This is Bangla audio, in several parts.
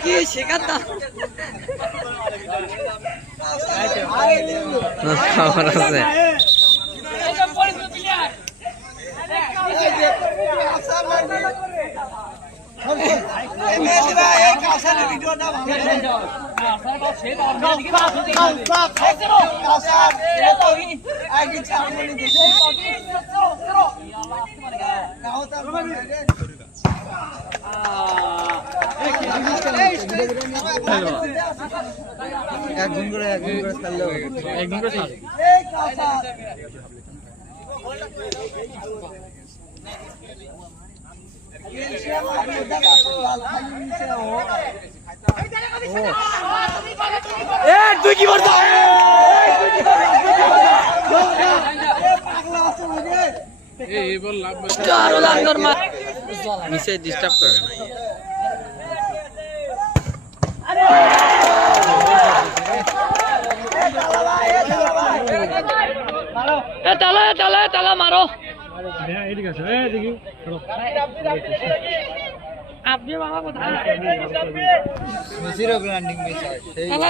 কি শেখাতা খবর আছে একজন করে খেললে একজন করে ছাড় তুই কি করছ নিচে ডিস্টার্ব করে না তালা মারো আপনি বাবা কোথায়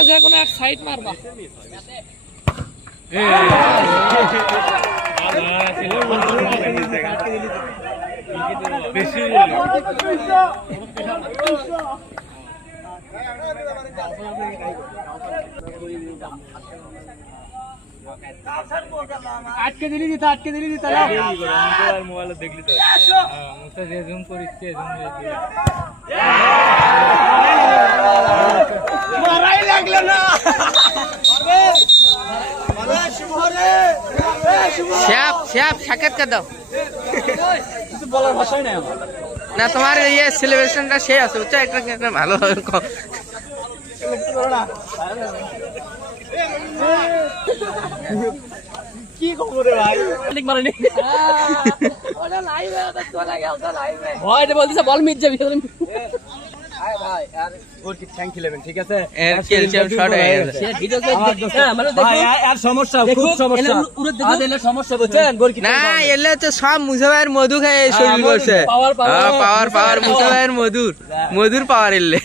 যে কোনো এক সাইড মারবা বেশি আটকে দিলি মোবাইলে দেখলি তো জুম করিস মারাই লাগলো না সাক্ষাৎকার দাও বলার ভাষাই নাই না তোমার ইয়ে সেলিব্রেশনটা সে আছে বুঝছো একটা ভালো কি খবর ভাই মারেনি বল মিট যাবি ঠিক আছে সব মুসাফায়ের মধু খায় শরীর করছে পাওয়ার মুসাফায়ের মধুর পাওয়ার এলে